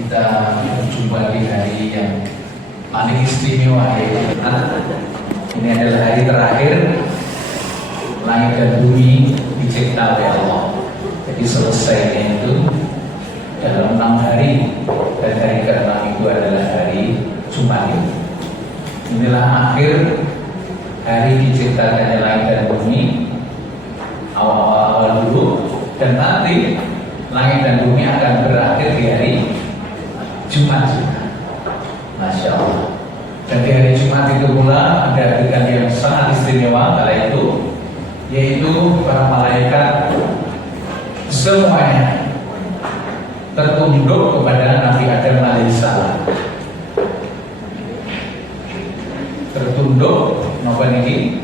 kita berjumpa di hari yang paling istimewa, yaitu ini adalah hari terakhir langit dan bumi dicipta oleh Allah. Jadi selesainya itu dalam 6 hari, dan hari ke-6 itu adalah hari Jumat. Inilah akhir hari diciptakannya langit dan bumi, awal-awal dulu, dan nanti langit dan bumi akan berakhir di hari Jumat juga. Masya Allah. Dan di hari Jumat itu pula ada adegan yang sangat istimewa kala itu, yaitu para malaikat semuanya tertunduk kepada Nabi Adam alaihissalam. Tertunduk, apa ini?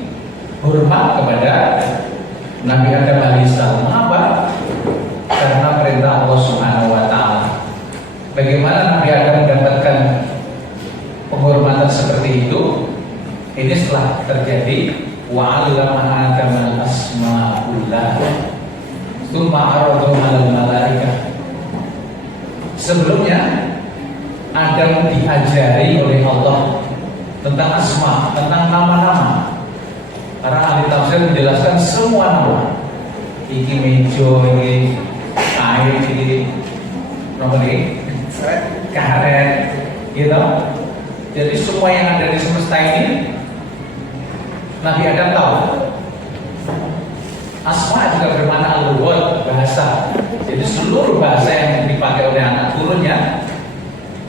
Hormat kepada Nabi Adam alaihissalam. Mengapa? Karena perintah Allah Subhanahu wa Ta'ala. Bagaimana Nabi Adam mendapatkan penghormatan seperti itu? Ini setelah terjadi wa'allama Adam al-asma kullaha tsumma 'aradahu 'alal malaikah. Sebelumnya Adam diajari oleh Allah tentang asma, tentang nama-nama. Karena ahli tafsir menjelaskan semua nama. Iki mejo, ini air, ini nomor ini karet, gitu. Jadi semua yang ada di semesta ini Nabi Adam tahu. Asma juga bermakna al-lughat, bahasa. Jadi seluruh bahasa yang dipakai oleh anak turunnya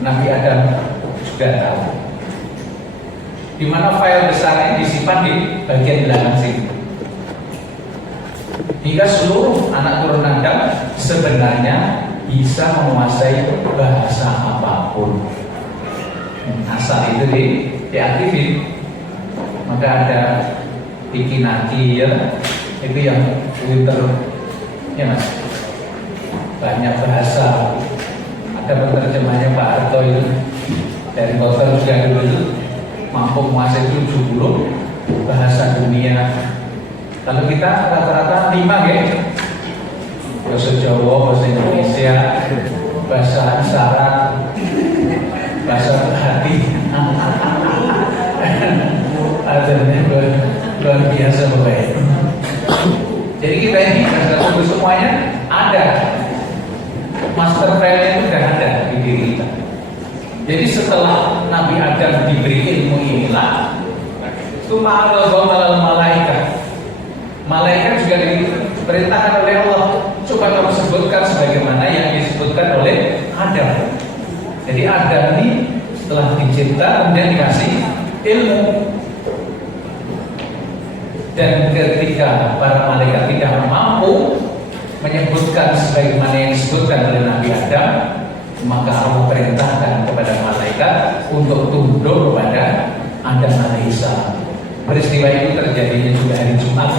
Nabi Adam sudah tahu. Di mana file besarnya disimpan di bagian belakang sini. Hingga seluruh anak turun Adam sebenarnya bisa menguasai bahasa apapun. Asal itu diaktifin. Maka ada Tikinaki, ya, itu yang Twitter, ya mas, banyak bahasa. Ada penerjemahnya Pak Harto itu dari Kotor juga dulu itu mampu menguasai 70 bahasa dunia. Kalau kita rata-rata 5 ya, bahasa Jawa, bahasa Indonesia, bahasa isyarat, bahasa hati. Adanya luar biasa baik. Jadi kita ini bahasa semuanya ada. Master file-nya itu sudah ada di diri kita. Jadi setelah Nabi Adam diberi ilmu inilah, tsumma malaikat. Malaikat juga diperintahkan oleh Allah, coba kamu sebutkan sebagaimana yang disebutkan oleh Adam. Jadi Adam ini setelah dicipta kemudian dikasih ilmu. Dan ketika para malaikat tidak mampu menyebutkan sebagaimana yang disebutkan oleh Nabi Adam, maka Allah perintahkan kepada malaikat untuk tunduk kepada Adam alaihissalam. Peristiwa itu terjadinya juga hari Jumat.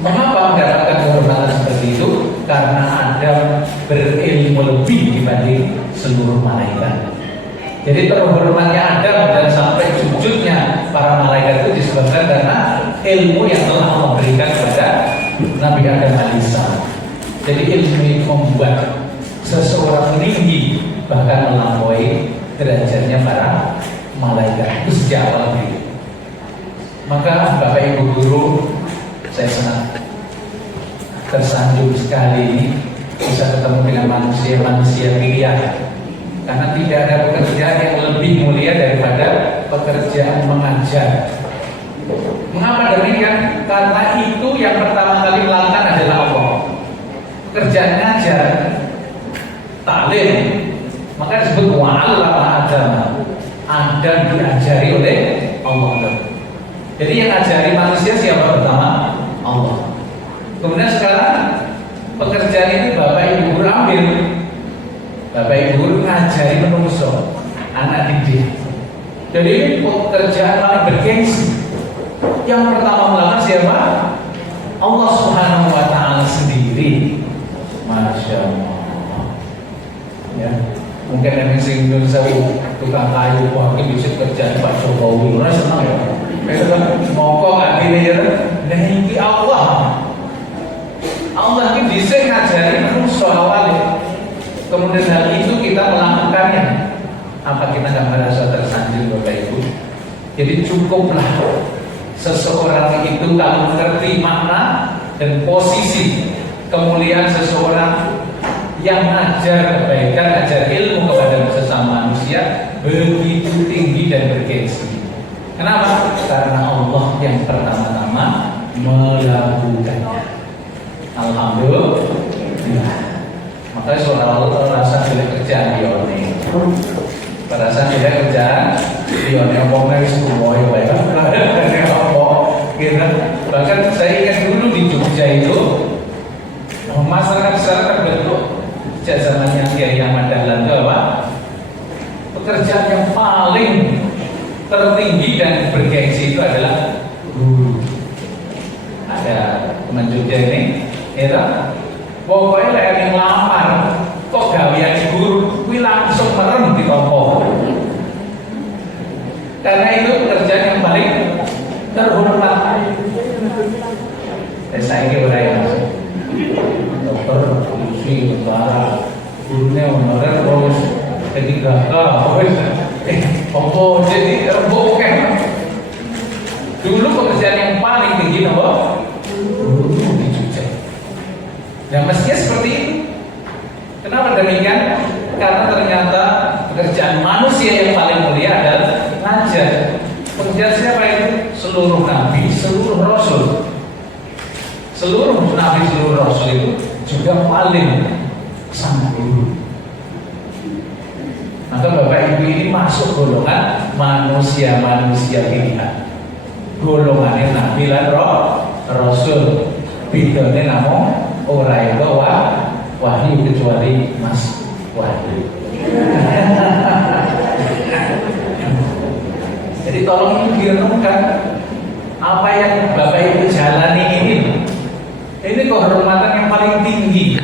Mengapa mendapatkan kehormatan seperti itu? Karena Adam berilmu lebih dibanding seluruh malaikat. Jadi terhormatnya Adam dan sampai sujudnya para malaikat itu disebabkan karena ilmu yang telah Allah berikan kepada Nabi Adam alaihissalam. Jadi ilmu itu membuat seseorang tinggi, bahkan melampaui derajatnya para malaikat. Itu sejak awal itu. Maka Bapak Ibu guru, saya sangat tersanjung sekali ini bisa ketemu dengan manusia-manusia mulia. Karena tidak ada pekerjaan yang lebih mulia daripada pekerjaan mengajar. Mengapa demikian? Karena itu yang pertama kali melakukan adalah Allah. Pekerjaan ngajar, taklim, maka disebut wa'allama Adam. Adam diajari oleh Allah. Jadi yang ngajari manusia siapa pertama? Allah. Kemudian sekarang pekerjaan itu Bapak Ibu guru ambil. Bapak Ibu guru ngajari manusia, anak didik. Jadi ini pekerjaan paling bergengsi. Yang pertama melakukan siapa? Allah Subhanahu wa Ta'ala sendiri. Masya Allah. Ya, mungkin yang sing Indonesia tukang kayu, wah ini bisa kerja Pak Jokowi, orang senang ya. Itu kan mongkok artinya ya. Nah ini Allah. Allah ini bisa ngajari manusia awalnya. Kemudian hal itu kita melakukannya. Apa kita nggak merasa tersanjung Bapak Ibu? Jadi cukuplah seseorang itu kalau mengerti makna dan posisi kemuliaan seseorang yang ajar kebaikan, ajar ilmu kepada sesama manusia begitu tinggi dan bergengsi. Kenapa? Karena Allah yang pertama-tama melakukannya. Alhamdulillah. Makanya soal rasa pilih kerjaan di Oni, rasa pilih kerjaan di Oni omongnya itu semua ya baik. Bahkan saya ingat dulu di Jogja itu masyarakat sekarang terbentuk sejak zamannya Kiai Ahmad Dahlan itu apa? Pekerjaan yang paling tertinggi dan bergengsi itu adalah guru. Ada teman Jogja ini, ya, pokoknya lek yang lamar kok gawean guru, kuwi langsung merem di tompo. Karena itu pekerjaan yang paling terhormat. Saya kira orang dokter, polisi, tentara, gurunya honorer terus ketiga jadi bukan. Dulu pekerjaan yang paling tinggi apa? Guru di Jogja. Ya mestinya seperti itu. Kenapa demikian? Karena ternyata pekerjaan manusia yang paling mulia adalah ngajar. Pekerjaan siapa itu? Seluruh nabi, seluruh rasul. Seluruh nabi, seluruh rasul itu juga paling sang guru. Maka Bapak Ibu ini masuk golongan manusia-manusia pilihan. Golongannya nabi lan rasul. Bidone namung ora itu wahyu kecuali Mas Wahyu. Jadi tolong direnungkan apa yang Bapak Ibu jalani ini. Ini kehormatan yang paling tinggi,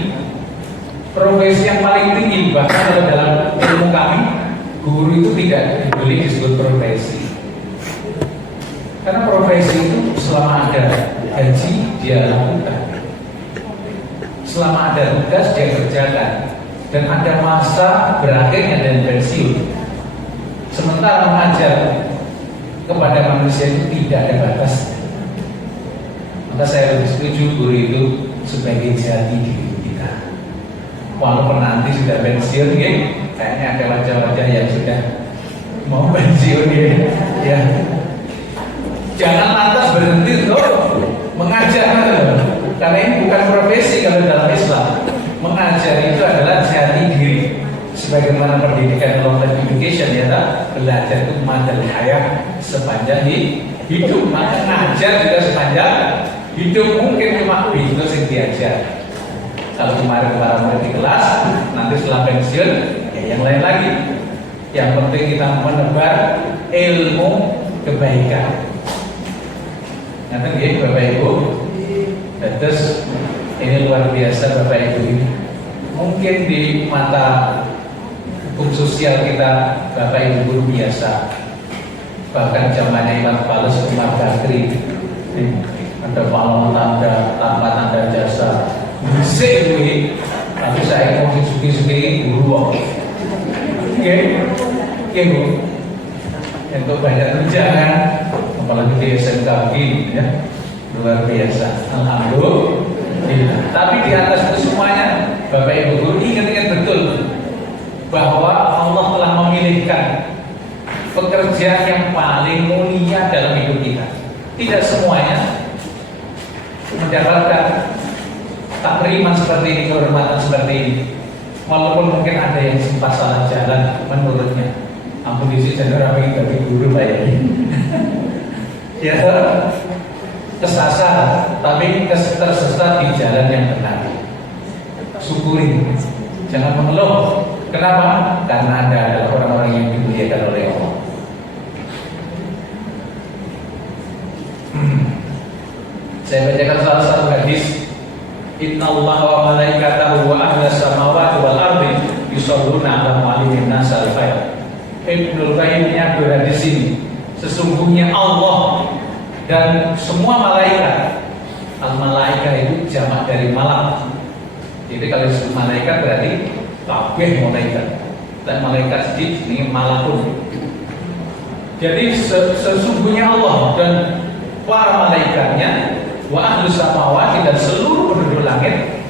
profesi yang paling tinggi. Bahkan kalau dalam ilmu kami, guru itu tidak dibeli disebut profesi. Karena profesi itu selama ada gaji dia lakukan, selama ada tugas dia kerjakan, dan ada masa berakhirnya dan pensiun. Sementara mengajar kepada manusia itu tidak ada batas. Maka saya lebih setuju guru itu sebagai jati diri kita. Walaupun nanti sudah pensiun, kayaknya ada wajah-wajah yang sudah mau pensiun ya. Jangan lantas berhenti tuh mengajar, karena ini bukan profesi kalau dalam Islam. Mengajar itu adalah jati diri. Sebagaimana pendidikan long-term education ya, belajar itu madal hayat sepanjang hidup. Maka ngajar juga sepanjang hidup. Mungkin cuma itu yang diajar. Kalau kemarin para murid di kelas, nanti setelah pensiun ya yang lain lagi. Yang penting kita menebar ilmu kebaikan. Nanti ya Bapak Ibu, terus ini luar biasa Bapak Ibu ini. Mungkin di mata hukum sosial kita Bapak Ibu guru biasa. Bahkan zamannya Imam Fales Umar Bakri, ada pahlawan tanda, tanpa tanda jasa. Bisa ini, tapi saya mau suki-suki guru. Oke, Bu. Untuk banyak tunjangan, apalagi di SMK ya, luar biasa. Alhamdulillah. Tapi di atas itu semuanya, Bapak Ibu guru ingat-ingat betul bahwa Allah telah memilihkan pekerjaan yang paling mulia dalam hidup kita. Tidak semuanya mendapatkan takriman seperti ini, kehormatan seperti ini. Walaupun mungkin ada yang sempat salah jalan menurutnya. Ampun isi channel rapi dari guru bayar. Ya, kesasar, tapi tersesat di jalan yang benar. Syukuri, jangan mengeluh. Kenapa? Karena Anda adalah orang-orang yang dimuliakan oleh Allah. Saya bacakan salah satu hadis. Inna Allah wa malaikatahu wa ahla samawati wal ardi yusholluna ala mu'allimin nas al-khair. Ibnul Qayyim menyatakan di sini, sesungguhnya Allah dan semua malaikat, al-malaika itu jamak dari malak. Jadi kalau disebut malaikat berarti kabeh malaikat. Dan malaikat sedikit ini malakun. Jadi sesungguhnya Allah dan para malaikatnya wa ahlus samawati dan seluruh penduduk langit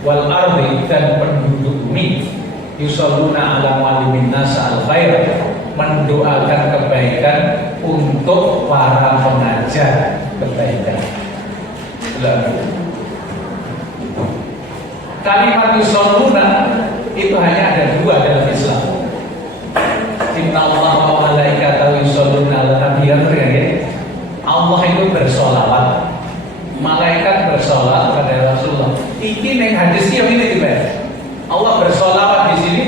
wal ardi dan penduduk bumi yusalluna ala walimin nas al khair, mendoakan kebaikan untuk para pengajar kebaikan. Kalimat yusalluna itu hanya ada dua dalam Islam. Inna Allah wa malaikatahu yusholluna ala nabi. Allah itu bersolawat, malaikat bersolawat pada Rasulullah. Ini nih hadis yang ini tiba. Allah bersolawat di sini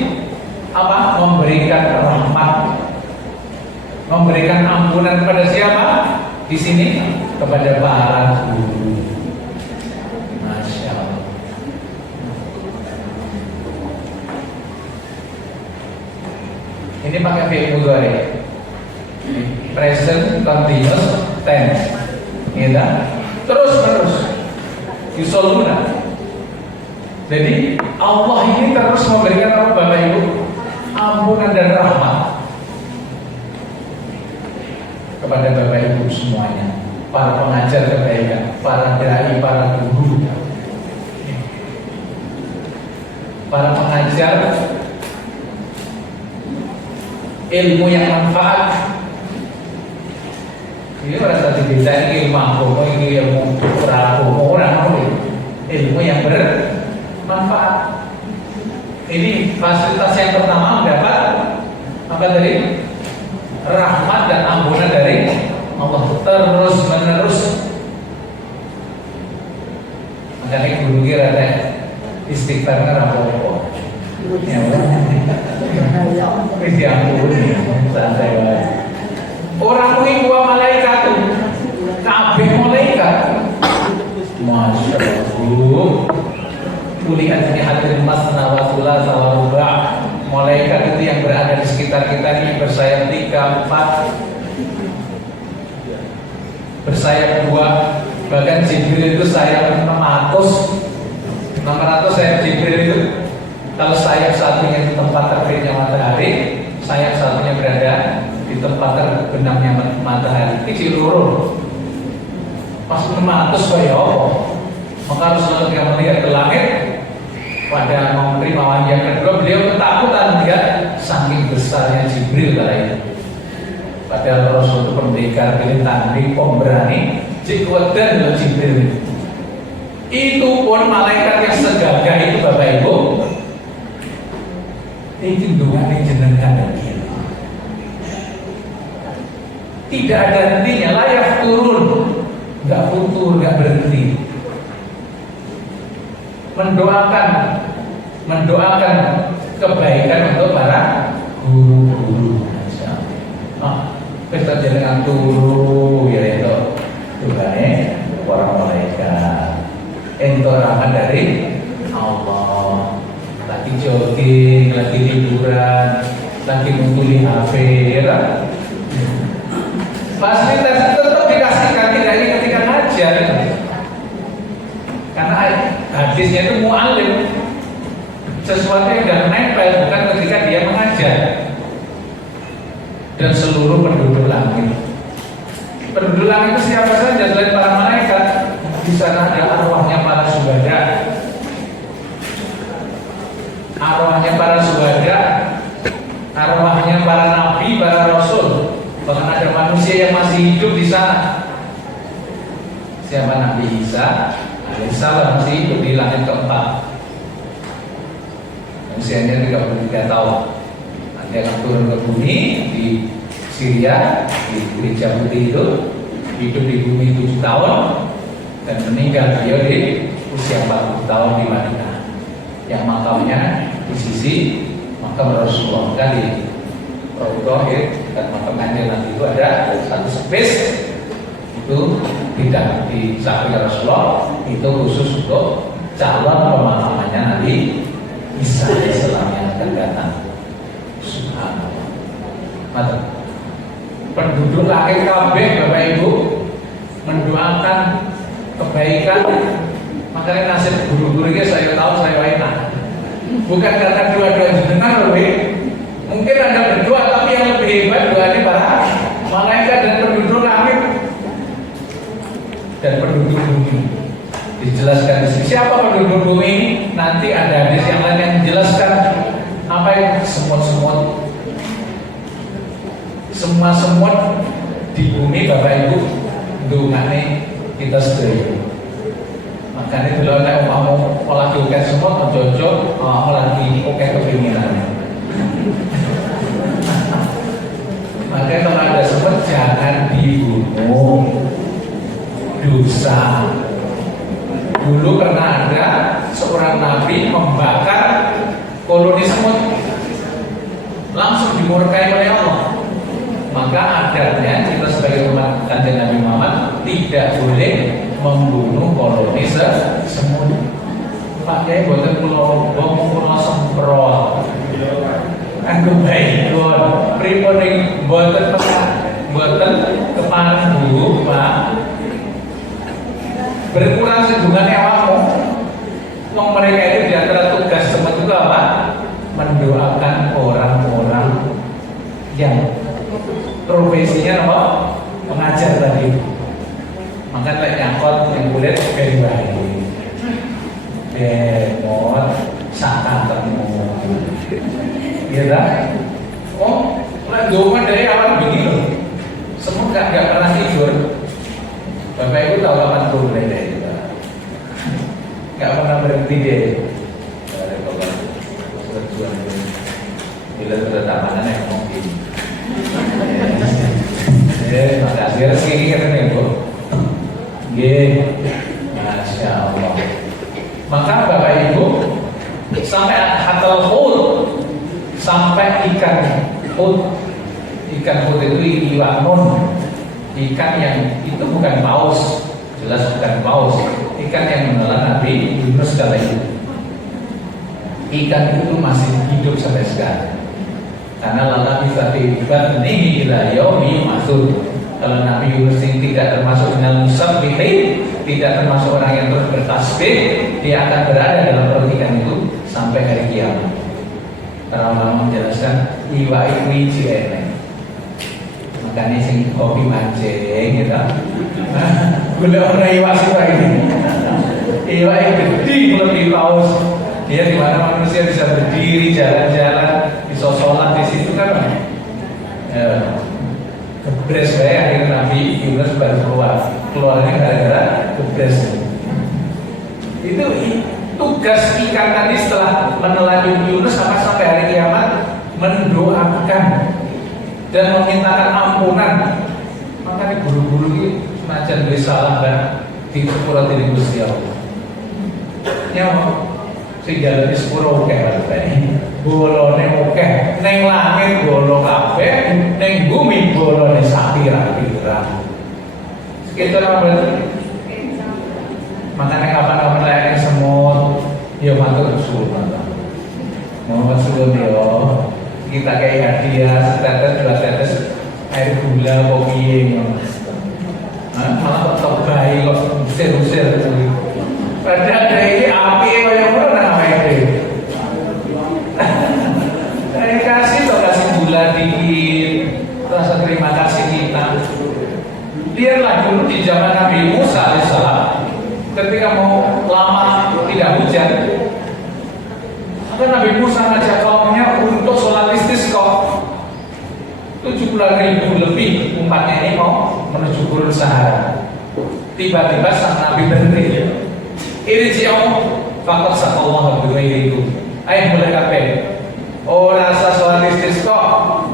apa? Memberikan rahmat, memberikan ampunan kepada siapa? Di sini kepada para guru. Masya Allah. Ini pakai fi'il mudhari. Present continuous tense. Ya, terus menerus. Yusalluna. Jadi Allah ini terus memberikan apa Bapak Ibu? Ampunan dan rahmat kepada Bapak Ibu semuanya, para pengajar kebaikan, para dai, para guru, para pengajar ilmu yang manfaat. Ini orang tadi beda, ini ilmu agama, ini ilmu orang ilmu yang bermanfaat. Ini fasilitas yang pertama mendapat apa tadi? Rahmat dan ampunan dari Allah terus menerus. Makanya guru kira teh istighfarnya rapopo. Ya, wis diampuni, santai wae. Orang kuwi gua malaikat tuh, kabeh malaikat. Masya Allah. Kulihat ini hadir masna wa thulatha wa ruba'. Malaikat itu yang berada di sekitar kita ini bersayap 3, 4, bersayap 2. Bahkan Jibril itu sayap 600 sayap Jibril itu. Kalau sayap satunya di tempat terbitnya matahari, sayap satunya berada di tempat terbenamnya matahari. Kecil lurus. Pas 600 kaya apa? Maka Rasulullah ketika melihat ke langit pada mau menerima wahyu yang kedua, beliau ketakutan dia saking besarnya Jibril kala itu. Padahal Rasul itu pendekar, tanding, pemberani, jikuatan dengan Jibril. Itu pun malaikat yang segagah itu Bapak Ibu. Ini doanya jenengan dan kita. Tidak ada hentinya, layak turun, nggak futur, nggak berhenti. Mendoakan kebaikan untuk para guru-guru. Kita jangan turu ya itu Tuhan orang malaikat. Itu rahmat dari Allah. Lagi jogging, lagi liburan, lagi ngumpulin HP, ya. Fasilitas tetap dikasihkan tidak ini ketika ngajar. Karena hadisnya itu mu'alim, sesuatu yang gak nempel, bukan ketika dia mengajar. Dan seluruh penduduk langit. Penduduk langit itu siapa saja selain para malaikat? Di sana ada arwahnya para syuhada, arwahnya para syuhada, arwahnya para nabi, para rasul. Bahkan ada manusia yang masih hidup di sana. Siapa? Nabi Isa alaihissalam masih hidup di langit keempat. Usianya 33 tahun. Dia akan turun ke bumi di Syria, di gereja putih itu, hidup di bumi 7 tahun dan meninggal beliau di usia 40 tahun di Madinah. Yang makamnya di sisi makam Rasulullah kali. Rasulullah dan makam Nabi nanti itu ada satu space itu tidak di samping Rasulullah, itu khusus untuk calon pemakamannya Nabi Isa Islam yang akan datang. Subhanallah. Penduduk langit kabeh Bapak Ibu mendoakan kebaikan Makanya nasib guru-guru ini saya tahu saya enak. Bukan karena dua-duanya benar loh. Mungkin Anda berdua, tapi yang lebih hebat doanya para malaikat dan penduduk langit dan penduduk bumi. Dijelaskan di sini. Siapa penduduk bumi ini? Nanti ada hadis yang lain yang menjelaskan apa yang semut-semut. Semua semut di bumi Bapak Ibu dungane kita sedaya. Makanya dulu nek umpama lagi oke semut ojo-ojo lagi oke kepinginan. Makanya kalau ada semut jangan dibunuh. Dosa. Dulu pernah ada seorang nabi membakar koloni semut, langsung dimurkai oleh Allah. Maka adatnya kita sebagai umat Kanjeng Nabi Muhammad tidak boleh membunuh koloni semut. Pak Kiai boten kula bom kula semprot. Aku baik kon. Pripun ing boten kepandu, Pak. Berkurang sejumlahnya awakmu. Wong mereka itu di antara tugas semut itu apa? Mendoakan orang-orang yang profesinya apa? Mengajar tadi. Maka lek nyangkot yang kulit kayak baik. Demot sakit temu. Iya dah. Oh, lek doa dari awal begini. Semua nggak pernah tidur. Bapak Ibu tahu kapan turun deh. Nggak pernah berhenti deh. Dari bapak berjuang itu. Bila sudah tangannya yang ngomong gini. Makasih rezeki kita nih Bu. Masya Allah. Maka Bapak Ibu sampai hatal hut, sampai ikan hut itu iwan nun, ikan yang itu bukan paus, jelas bukan paus, ikan yang menelan Nabi Yunus kala itu. Ikan itu masih hidup sampai sekarang. Karena lala bisa tiba nih ila yaumi masuk. Kalau Nabi Yunus ini tidak termasuk dengan musabbihin, tidak termasuk orang yang terus bertasbih, dia akan berada dalam perut ikan itu sampai hari kiamat. Para ulama menjelaskan iwa iku iji eneng. Makanya sing kopi mancing gitu. Gula orang iwa siwa ini. Iwa itu gede lebih paus. Dia di mana manusia bisa berdiri, jalan-jalan, bisa sholat di situ kan? Kebres saya akhirnya Nabi Yunus baru keluarnya gara-gara kebres. Itu tugas ikan tadi setelah menelan Yunus sampai hari kiamat mendoakan dan memintakan ampunan. Makanya guru-guru ini semacam bersalah dan dikepura diri Gusti Allah. Nyawa si jalan di sepuro oke bolone oke neng langit bolo kabeh neng bumi bolone sapira-pira sekitar apa makanya kapan-kapan layaknya semut ya matur suwun Muhammad suwun yo kita kayak hadiah setetes dua tetes air gula kopi malah tetap bayi kok usir-usir padahal dari api yang pernah itu saya kasih gula dikit rasa terima kasih kita. Lihatlah dulu di zaman Nabi Musa alaihissalam ketika mau lama tidak hujan, maka Nabi Musa ngajak kaumnya untuk sholat istisqa. 70.000 lebih umatnya ini mau menuju gurun Sahara. Tiba-tiba sang Nabi berhenti. Irji'u faqad saqallahu bighayrikum. Ayo mulai kabeh. Oh rasa sholat istisqa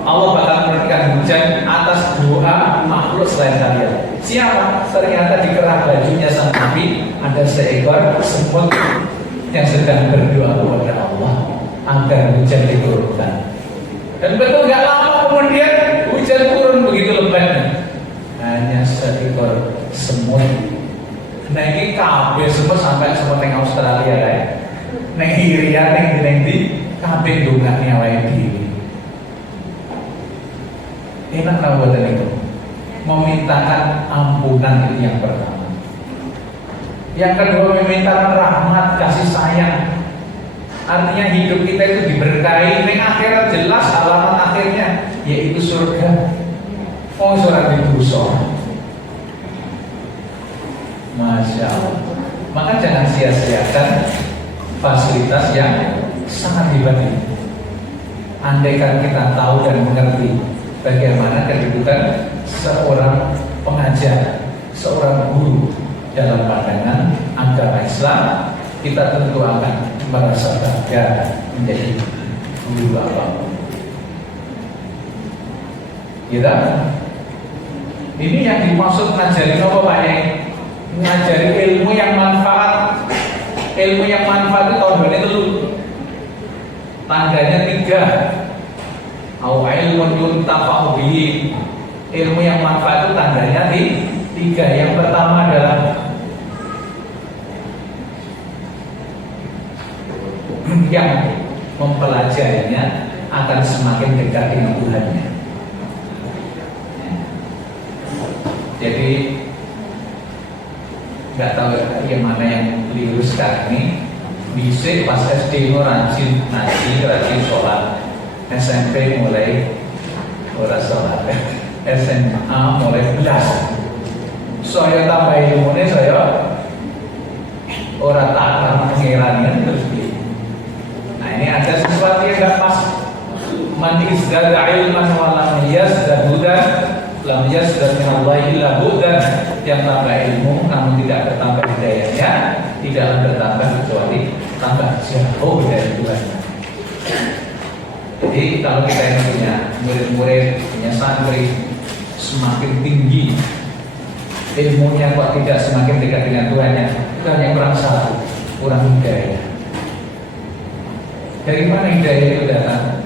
Allah bakal memberikan hujan atas doa makhluk selain kalian. Siapa? Ternyata di kerah bajunya sang Nabi ada seekor semut yang sedang berdoa kepada Allah agar hujan diturunkan. Dan betul nggak lama kemudian hujan turun begitu lebatnya. Hanya seekor semut. Nah ini kabeh semut sampai semut yang Australia ya. Neng Irian neng di kabeh dongane awake dhewe. Enak lah buatan itu. Memintakan ampunan itu yang pertama. Yang kedua meminta rahmat, kasih sayang. Artinya hidup kita itu diberkahi. Ning akhirat jelas alamat akhirnya yaitu surga. Oh surat itu Masya Allah. Maka jangan sia-siakan fasilitas yang sangat hebat ini. Andaikan kita tahu dan mengerti bagaimana kedudukan seorang pengajar, seorang guru dalam pandangan agama Islam, kita tentu akan merasa bangga menjadi guru agama. Kita ini yang dimaksud ngajarin apa Pak? Ngajari ilmu yang manfaat. Ilmu yang manfaat itu tahun ini dulu. Tandanya 3. Au ilmun yuntafa'u bihi. Ilmu yang manfaat itu tandanya 3. Yang pertama adalah yang mempelajarinya akan semakin dekat dengan Tuhannya. Jadi nggak tahu yang mana yang keliru sekarang ini. Bisa pas SD rajin ngaji, rajin sholat. SMP mulai ora sholat. SMA mulai belas. Saya tambah ilmunya, saya ora takkan pengirannya terus di. Nah ini ada sesuatu yang nggak pas. Man izdada ilman wa lam yazdad hudan lam yazdad minallahi illa hudan. Yang tambah ilmu namun tidak bertambah hidayahnya, tidaklah bertambah kecuali tambah jauh dari Tuhan. Jadi kalau kita ini punya murid-murid, punya santri, semakin tinggi ilmunya kok tidak semakin dekat dengan Tuhannya, itu hanya kurang satu, kurang hidayah. Dari mana hidayah itu datang?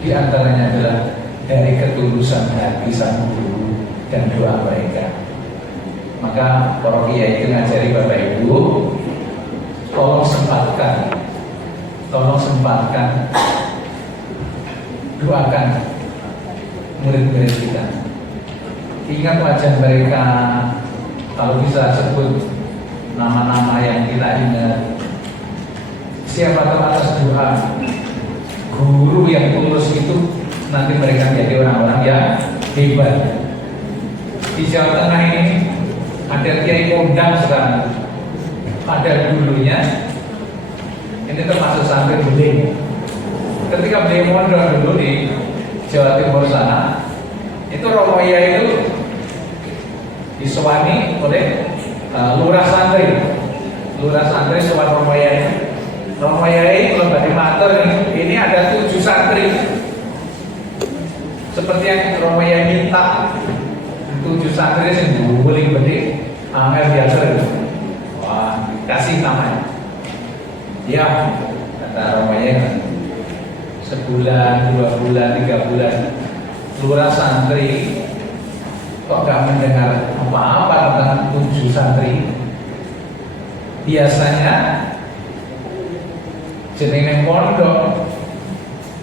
Di antaranya adalah dari ketulusan hati sang guru dan doa mereka. Maka para kiai itu ngajari Bapak Ibu, tolong sempatkan doakan murid-murid kita. Ingat wajah mereka, kalau bisa sebut nama-nama yang kita ingat. Siapa tahu atas doa guru yang tulus itu nanti mereka menjadi orang-orang yang hebat. Di Jawa Tengah ini ada kiai kondang sekarang. Pada dulunya ini termasuk santri beling. Ketika beliau mondok dulu di Jawa Timur sana, itu Romo Yai itu disewani oleh lurah santri sowan Romo Yai. Romo Yai kalau badi matur ini ada 7 santri. Seperti yang Romo Yai minta, 7 santri yang boleh bedi angel biasa. Wah, kasih namanya. Ya, kata Romo Yai, sebulan, 2 bulan, 3 bulan lurah santri kok gak mendengar apa-apa tentang 7 santri. Biasanya jenenge pondok,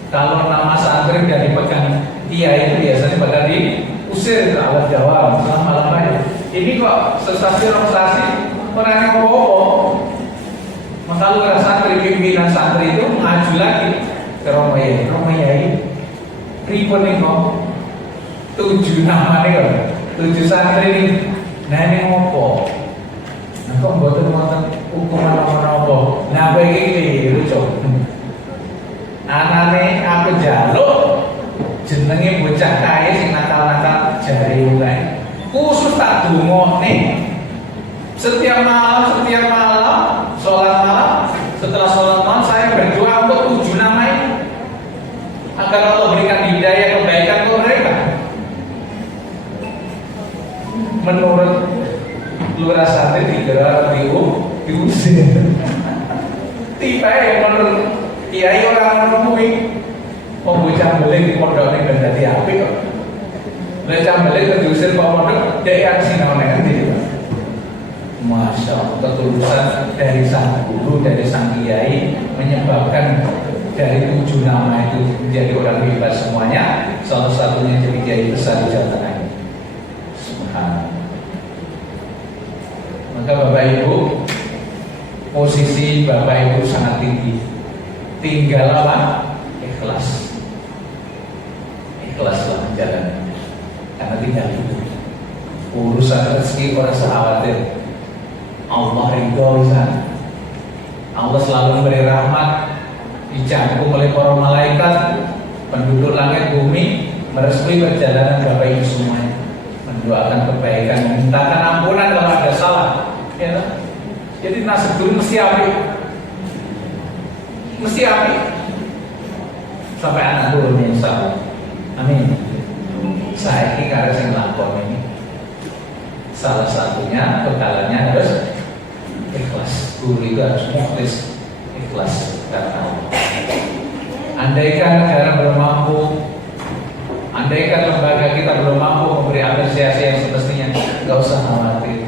kalau nama santri udah dipegang kiai itu biasanya bakal diusir ke alat Jawa selama lamanya. Ini kok sesasi orang yang apa-apa. Maka lurah santri, pimpinan santri itu maju lagi ke Romo Yai, pripun nih kok 7 nama nih kok 7 santri ini. Nah ini ngopo? Nah kok mboten wonten hukuman apa-apa. Nah kowe iki keliru, Cuk. Anane aku njaluk jenenge bocah kae sing nakal-nakal jare kae. Khusus tak dongone. Setiap malam sholat malam, setelah sholat malam saya berdoa untuk 7 nama ini agar Allah berikan hidayah kebaikan kepada mereka. Menurut lurah santri digerak diusir. Tiba yang menurut kiai orang ngomongin pembocah beling di pondok ini dan jadi api kok. Bocah beling diusir ke pondok dia yang sinau nanti. Masya Allah, ketulusan dari sang guru, dari sang kiai menyebabkan dari 7 nama itu menjadi orang hebat semuanya. Salah satunya jadi kiai besar di Jawa Tengah ini. Subhanallah. Maka Bapak Ibu, posisi Bapak Ibu sangat tinggi. Tinggal apa? Ikhlas. Ikhlaslah menjalani. Karena tinggal itu. Urusan rezeki orang khawatir. Allah ridho bisa. Allah selalu memberi rahmat, dijangkau oleh para malaikat, penduduk langit bumi, merestui perjalanan Bapak Ibu semuanya, mendoakan kebaikan, memintakan ampunan kalau ada salah. Ya, jadi nasib guru mesti apik, mesti apik sampai anak turun insya. Amin. Saya ini karena yang lakon ini, salah satunya bekalannya harus ikhlas. Guru itu harus mukhlis, ikhlas karena Allah. Andaikan negara belum mampu, andaikan lembaga kita belum mampu memberi apresiasi yang semestinya, nggak usah khawatir.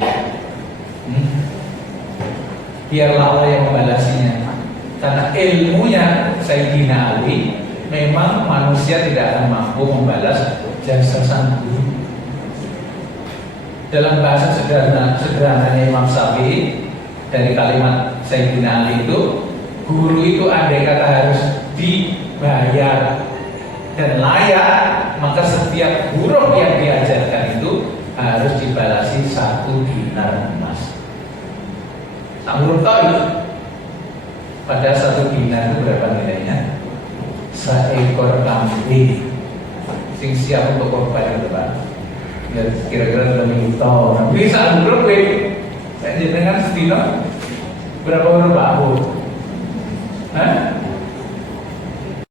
Biarlah Allah yang membalasinya. Karena ilmunya Sayyidina Ali, memang manusia tidak akan mampu membalas jasa sang guru. Dalam bahasa sederhananya Imam Syafi'i, dari kalimat Sayyidina Ali itu, guru itu andai kata harus dibayar dan layak, maka setiap huruf yang diajarkan itu harus dibalasi 1 dinar emas. Huruf tahu pada 1 dinar itu berapa nilainya? Seekor kambing sing siap untuk korban itu Pak. Ya, kira-kira 2 tahun. Bisa huruf saya dengan setino berapa huruf Pak?